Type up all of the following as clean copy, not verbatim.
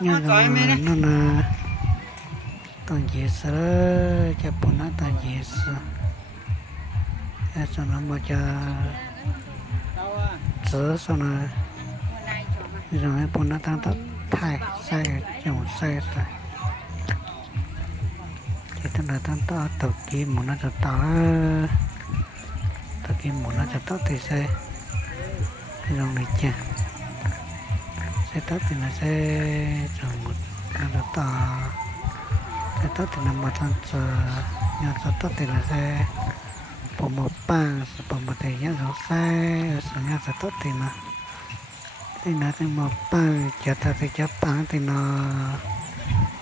nhà nó là tầng gì sơ cho bọn nó tầng gì sơ cho nó mà cho sơ cho nó rồi bọn nó tăng tốc thay sai trong sai rồi thì thằng nào tăng tốc tàu kim một nó cho tàu kim một nó cho tốc thì sẽ dòng này chưa sẽ tốc thì nó sẽ dòng một nó cho tàu sẽ tốc thì nó một thằng nhà cho tốc thì nó sẽ bộ một băng bộ một thì nhá rồi sai rồi nhà sẽ tốc thì nó sẽ một băng chờ ta thì chấp băng thì nó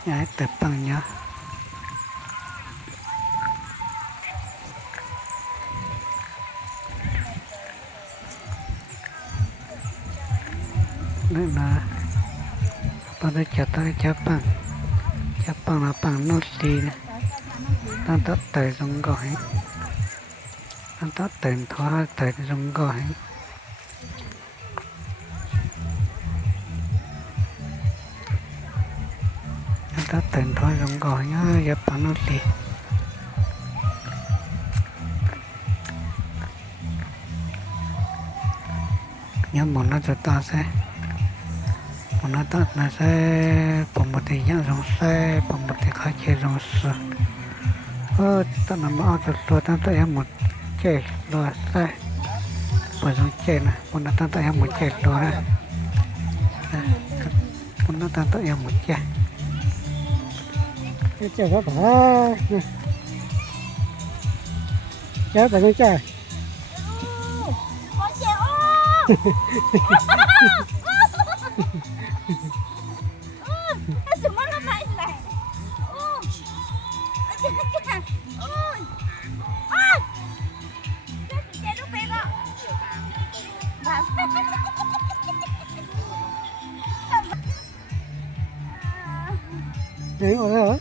nhảy tập băng nhá nên là bao giờ chờ ta chấp băng là băng nốt đi tăng tốc tới trong gọi tăng tốc tới thoa tới trong gọi ta tên thôi giống gọi nhá giờ bán nó đi nhưng mà nó cho ta sẽ mà nó ta là sẽ bằng một thì nhá giống xe bằng một thì khai chế giống sữa ta nằm ở chỗ tôi ta tới em một chế rồi xe bởi giống chế này bọn nó ta tới em một chế rồi đấy bọn nó ta tới em một chế chơi rất là chơi phải không chơi đấy rồi đó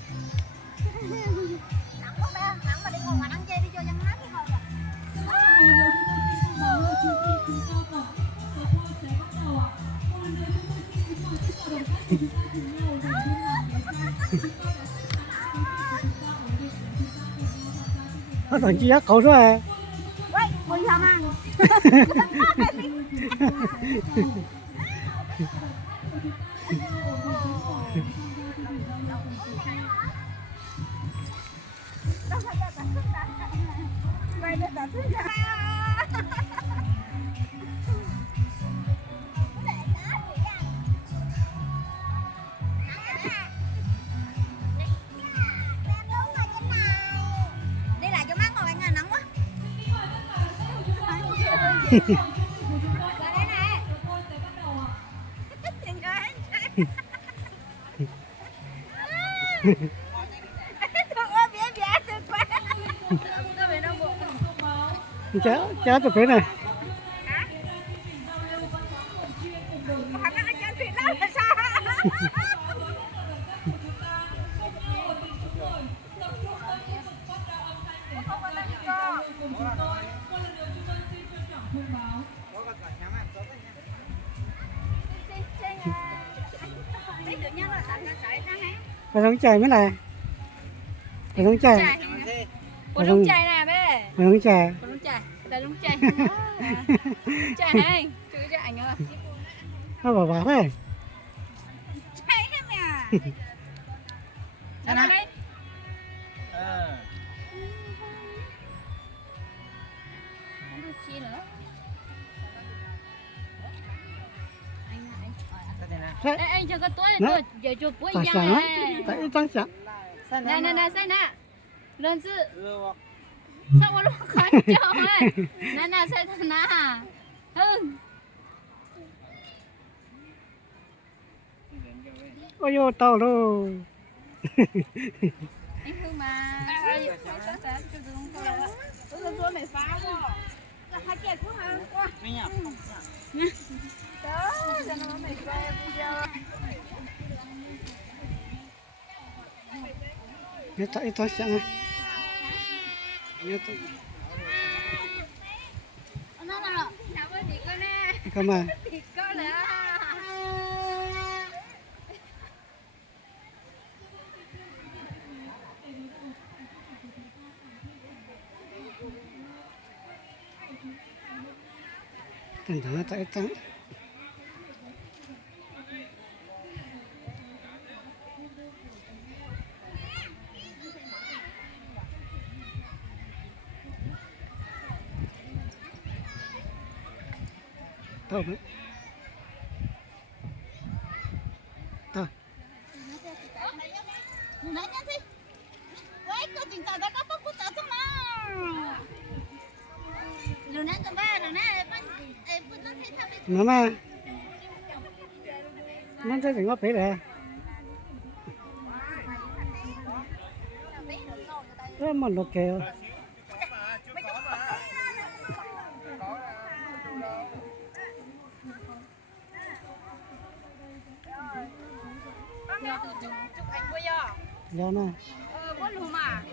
nó thằng chi cậu rồi cháu chụp cái này phải giống chài mới này phải giống chài Ủa đúng chai nè bé. phải giống chài Ủa đúng chai. Là đúng chai. Chai này. Chứ cái ảnh nữa. nó bảo bảo thế Chai hết mẹ à. Sao nào đấy? Không được chi nữa. Ê, anh cho cái túi tôi giờ cho túi tại ra. sao tại sao sao Nè nè nè sai nè. Lên sư. Sao mà lúc khó cho ấy. Nè nè sai thật nè. ôi vô tàu rồi Anh Hương mà. Tôi mày phá quá. Là hai kẹt quá hả? Đó, cho nó mày phá video. nhớ tới chẳng nhớ tới Nó nào, chào với chị con nè. cơ mà Chị con nè. Tình trạng nó chạy trắng. Thôi đấy. Thôi. Mama, nó sẽ đừng có phê rồi. Đó mà lột kèo. chụp ảnh bây giờ Giờ nè. có lùm à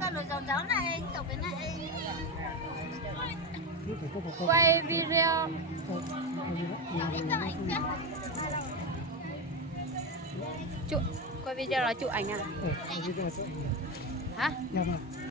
con lùm dòng giáo này chụp cái này quay video chụp quay video là chụp ảnh à hả Dạ vâng.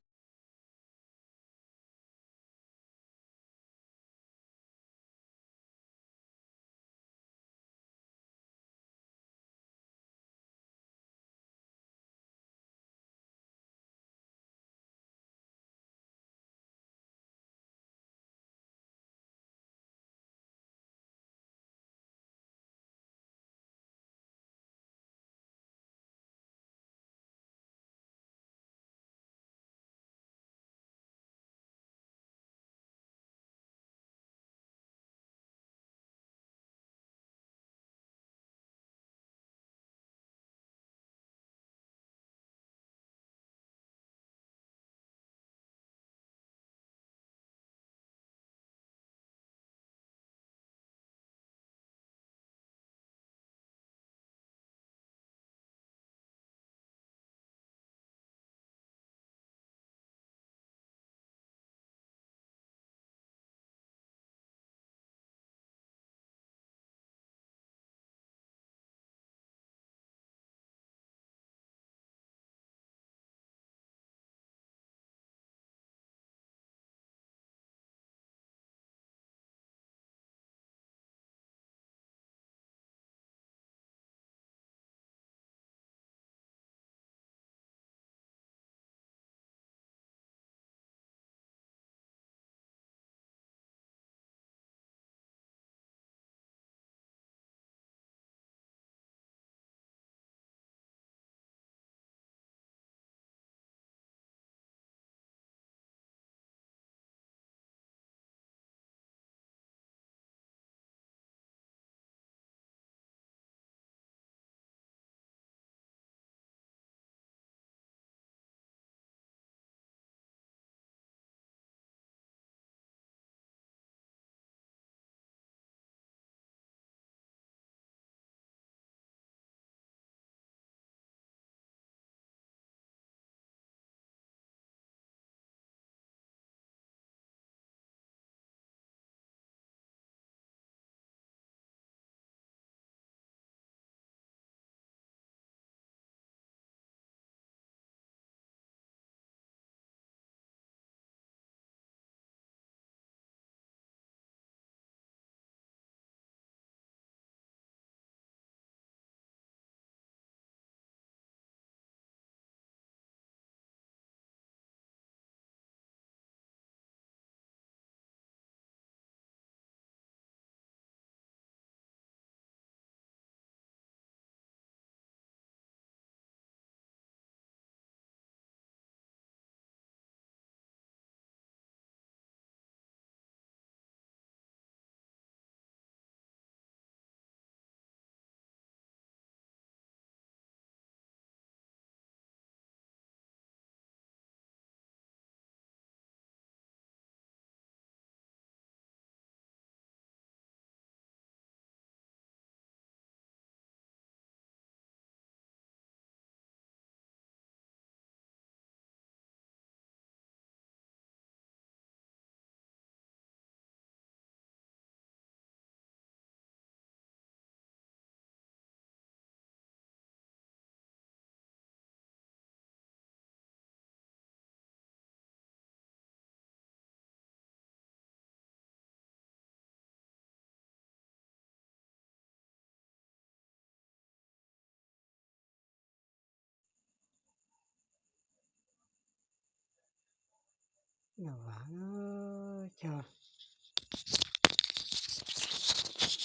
nhỏ vàng chờ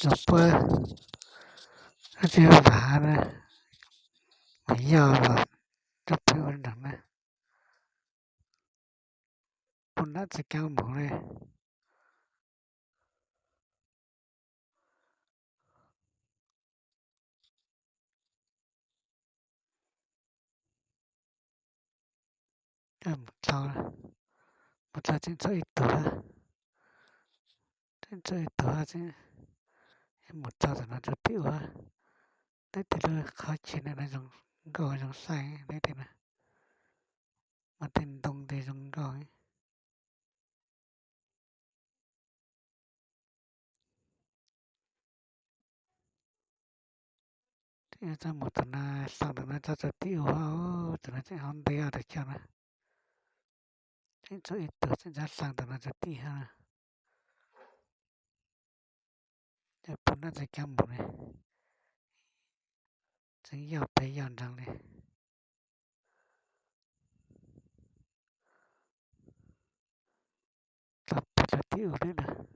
ngọc bơ nó chưa vả nè bây giờ mà chấp thứ quan trọng nè con đã sẽ cao mũ này cái một sao chính số ít tuổi chính số ít tuổi chứ một sao thì nó rất tiểu á đấy thì là khó chịu này là dùng gọi dùng sai đấy thì là mà tên đông thì dùng gọi thì ra một tuần là sau tuần là cho rất tiểu á tuần là sẽ không thấy được cho nó chính số ít tuổi sẽ ra sang tuần là rất tiểu ha để bốn nó sẽ cao mũ này sẽ dọc thấy dọn rằng này tập là tiểu đấy nè